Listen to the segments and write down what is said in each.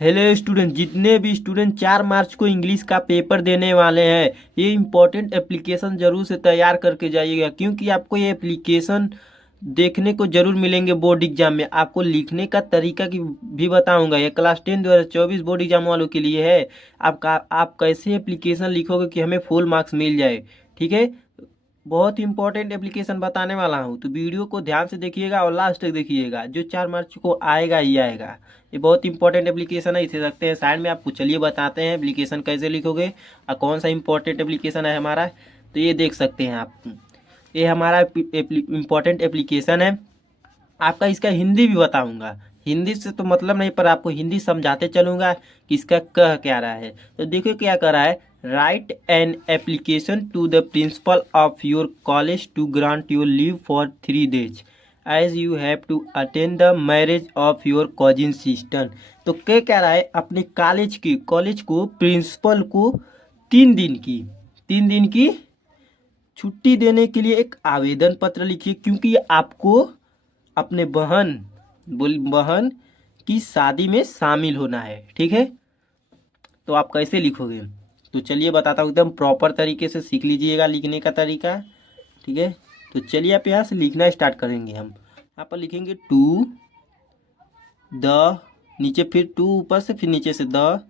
Hello student, जितने भी student 4 मार्च को इंग्लिश का पेपर देने वाले हैं, ये इम्पोर्टेंट एप्लीकेशन ज़रूर से तैयार करके जाइएगा, क्योंकि आपको ये एप्लीकेशन देखने को ज़रूर मिलेंगे बोर्ड एग्जाम में। आपको लिखने का तरीका की भी बताऊंगा। ये क्लास 10 2024 बोर्ड एग्जाम वालों के लिए है। आप कैसे एप्लीकेशन लिखोगे कि हमें फुल मार्क्स मिल जाए। ठीक है, बहुत ही इंपॉर्टेंट एप्लीकेशन बताने वाला हूँ, तो वीडियो को ध्यान से देखिएगा और लास्ट तक देखिएगा। जो 4 मार्च को आएगा ही आएगा। ये बहुत इंपॉर्टेंट एप्लीकेशन है, इसे रखते हैं साइड में। आपको चलिए बताते हैं एप्लीकेशन कैसे लिखोगे और कौन सा इंपॉर्टेंट एप्लीकेशन है हमारा। तो ये देख सकते हैं आप, ये हमारा इम्पोर्टेंट एप्लीकेशन है। आपका इसका हिंदी भी बताऊंगा। हिंदी से तो मतलब नहीं, पर आपको हिंदी समझाते चलूंगा कि इसका कह क्या रहा है। तो देखो क्या कर रहा है। Write an application to the principal of your college to grant your leave for 3 days as you have to attend the marriage of your cousin sister. तो क्या कह रहा है, अपने कॉलेज को प्रिंसिपल को 3 दिन की छुट्टी देने के लिए एक आवेदन पत्र लिखिए, क्योंकि आपको अपने बहन की शादी में शामिल होना है। ठीक है, तो आप कैसे लिखोगे, तो चलिए बताता हूँ। एकदम प्रॉपर तरीके से सीख लीजिएगा लिखने का तरीका। ठीक है, तो चलिए आप यहाँ से लिखना स्टार्ट करेंगे। हम यहाँ पर लिखेंगे टू द, नीचे फिर टू ऊपर से, फिर नीचे से द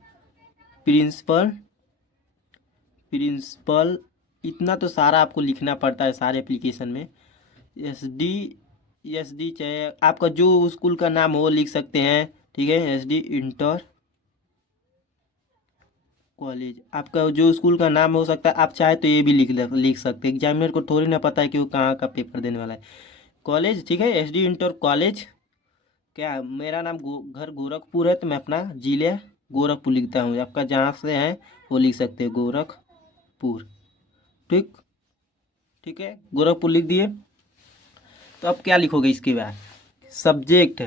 प्रिंसिपल। इतना तो सारा आपको लिखना पड़ता है सारे एप्लीकेशन में। एस डी चाहे आपका जो स्कूल का नाम हो लिख सकते हैं। ठीक है, SD इंटर कॉलेज, आपका जो स्कूल का नाम हो सकता है। आप चाहे तो ये भी लिख सकते हैं। एग्जामिनर को थोड़ी ना पता है कि वो कहाँ का पेपर देने वाला है। कॉलेज, ठीक है, SD इंटर कॉलेज। क्या मेरा नाम घर गोरखपुर है, तो मैं अपना जिले गोरखपुर लिखता हूँ। आपका जहाँ से है वो लिख सकते हैं, गोरखपुर। ठीक, ठीक है, गोरखपुर लिख दिए। तो अब क्या लिखोगे इसके बाद, सब्जेक्ट।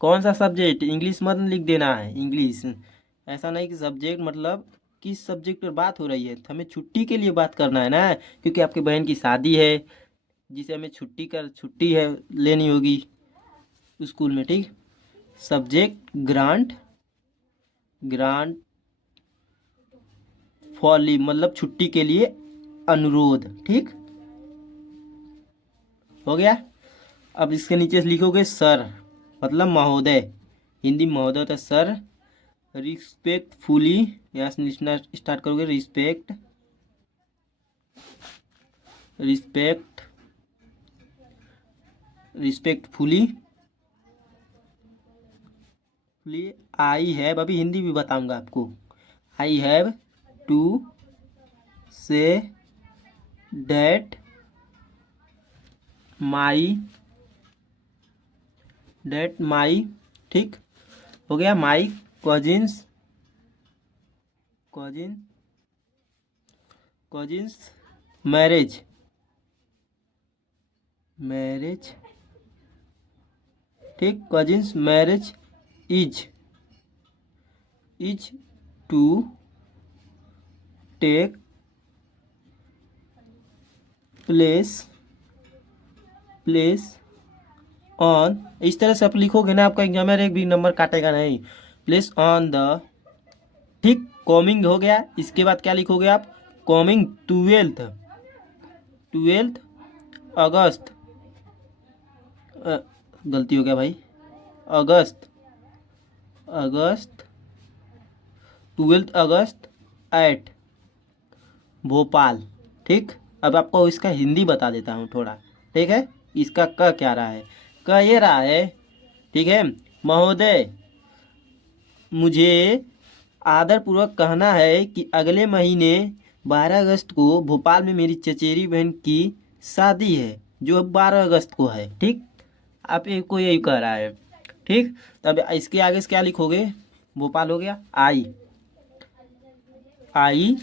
कौन सा सब्जेक्ट, इंग्लिश मत लिख देना है। इंग्लिश ऐसा नहीं कि सब्जेक्ट मतलब किस सब्जेक्ट पर बात हो रही है। तो हमें छुट्टी के लिए बात करना है ना, क्योंकि आपके बहन की शादी है, जिसे हमें छुट्टी है लेनी होगी स्कूल में। ठीक, subject grant, grant for leave मतलब छुट्टी के लिए अनुरोध। ठीक हो गया। अब इसके नीचे से लिखोगे सर, मतलब महोदय। हिंदी महोदय होता है सर। रिस्पेक्टफुली, यहाँ से लिखना स्टार्ट करोगे। Respect respectfully. आई हैव, अभी हिंदी भी बताऊंगा आपको। I have to say date my, ठीक हो गया। माई कजिन्स कजिन्स मैरिज, ठीक, cousins marriage is to take place on. इस तरह से आप लिखोगे ना, आपका एग्जामिनर एक भी नंबर काटेगा नहीं। प्लेस ऑन द, ठीक, कॉमिंग हो गया। इसके बाद क्या लिखोगे आप, कॉमिंग 12th अगस्त, गलती हो गया भाई, अगस्त 12 अगस्त एट भोपाल। ठीक, अब आपको इसका हिंदी बता देता हूँ थोड़ा। ठीक है, इसका क क्या रहा है, क ये रहा है। ठीक है, महोदय, मुझे आदरपूर्वक कहना है कि अगले महीने 12 अगस्त को भोपाल में मेरी चचेरी बहन की शादी है, जो 12 अगस्त को है। ठीक, आप एक को यही कह रहा है। ठीक, तब इसके आगे से क्या लिखोगे, भोपाल हो गया। I I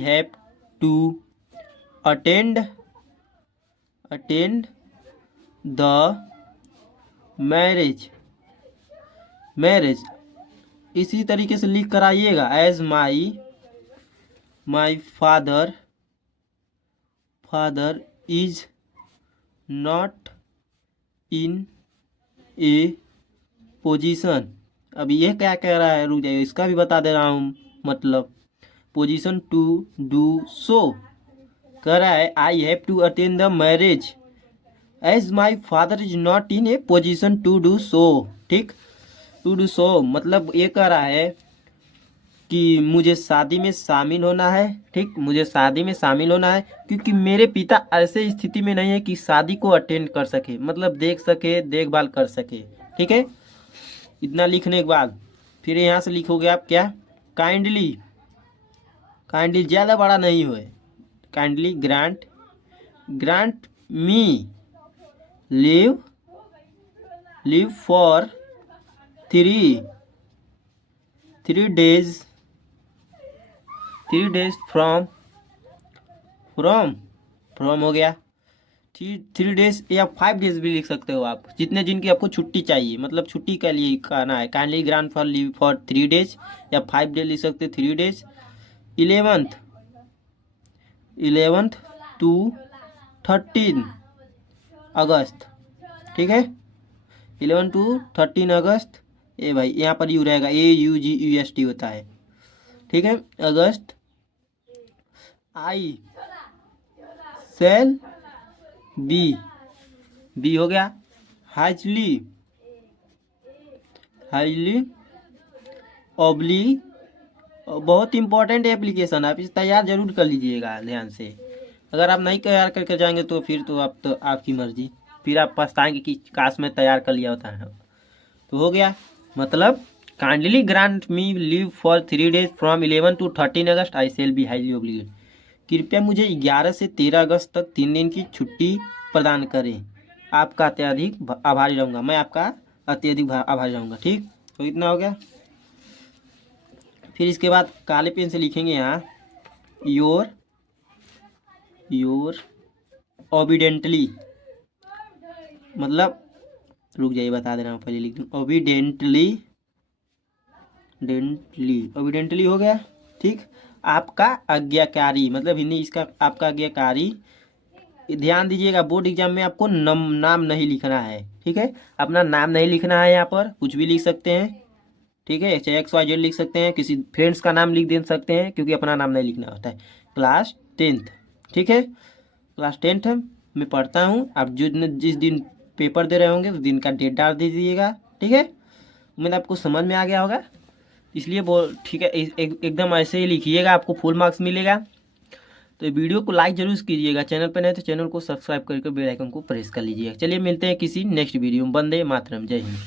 have to attend the marriage. इसी तरीके से लिख कर आइएगा। As my father is not in a position, अब ये क्या कह रहा है, रुक जाइए इसका भी बता दे रहा हूँ। मतलब पोजीशन टू डू सो, कह रहा है I have to attend the marriage as my father is not in a position to do so. ठीक, टू डू सो मतलब ये कह रहा है कि मुझे शादी में शामिल होना है। ठीक, मुझे शादी में शामिल होना है क्योंकि मेरे पिता ऐसे स्थिति में नहीं है कि शादी को अटेंड कर सके, मतलब देख सके, देखभाल कर सके। ठीक है, इतना लिखने के बाद फिर यहाँ से लिखोगे आप क्या, काइंडली, काइंडली ज़्यादा बड़ा नहीं हुए, kindly grant, grant me leave, leave for 3 days, 3 days from, from हो गया। 3 days या 5 days भी लिख सकते हो आप, जितने दिन की आपको छुट्टी चाहिए, मतलब छुट्टी के लिए कहना है। Kindly grant for leave for 3 days या 5 days लिख सकते 3 days। 11th to 13 अगस्त। ठीक है, 11 to 13 अगस्त, ए भाई यहाँ पर यू रहेगा, AUGUST होता है। ठीक है, अगस्त, आई सेल बी हो गया, हाइली, हाईली ऑब्ली, बहुत इंपॉर्टेंट एप्लीकेशन, आप इसे तैयार जरूर कर लीजिएगा ध्यान से। अगर आप नहीं तैयार करके जाएंगे तो फिर तो आप, तो आपकी मर्जी, फिर आप पछताएंगे कि काश में तैयार कर लिया होता है। तो हो गया, मतलब kindly grant me leave for 3 days from 11 to 13 August, I shall be highly obligated. कृपया मुझे 11 से 13 अगस्त तक 3 दिन की छुट्टी प्रदान करें, आपका अत्यधिक आभारी रहूँगा, मैं आपका अत्यधिक आभारी रहूँगा। ठीक, तो इतना हो गया। फिर इसके बाद काले पेन से लिखेंगे यहाँ योर ओबिडेंटली, मतलब रुक जाइए बता दे रहा हूँ, पहले लिख दूँ, ओबिडेंटली हो गया। ठीक, आपका आज्ञाकारी, मतलब हिंदी इसका आपका आज्ञाकारी। ध्यान दीजिएगा, बोर्ड एग्जाम में आपको नाम नहीं लिखना है। ठीक है, अपना नाम नहीं लिखना है, यहाँ पर कुछ भी लिख सकते हैं। ठीक है, चाहे XYZ लिख सकते हैं, किसी फ्रेंड्स का नाम लिख दे सकते हैं, क्योंकि अपना नाम नहीं लिखना होता है। क्लास 10th, ठीक है, क्लास 10th में पढ़ता हूँ। आप जिस दिन पेपर दे रहे होंगे उस दिन का डेट डाल दीजिएगा। ठीक है, उम्मीद आपको समझ में आ गया होगा, इसलिए बोल, ठीक है, एकदम ऐसे ही लिखिएगा, आपको फुल मार्क्स मिलेगा। तो वीडियो को लाइक जरूर कीजिएगा, चैनल पर नहीं तो चैनल को सब्सक्राइब करके बेल आइकन को प्रेस कर लीजिएगा। चलिए मिलते हैं किसी नेक्स्ट वीडियो में। वंदे मातरम, जय हिंद।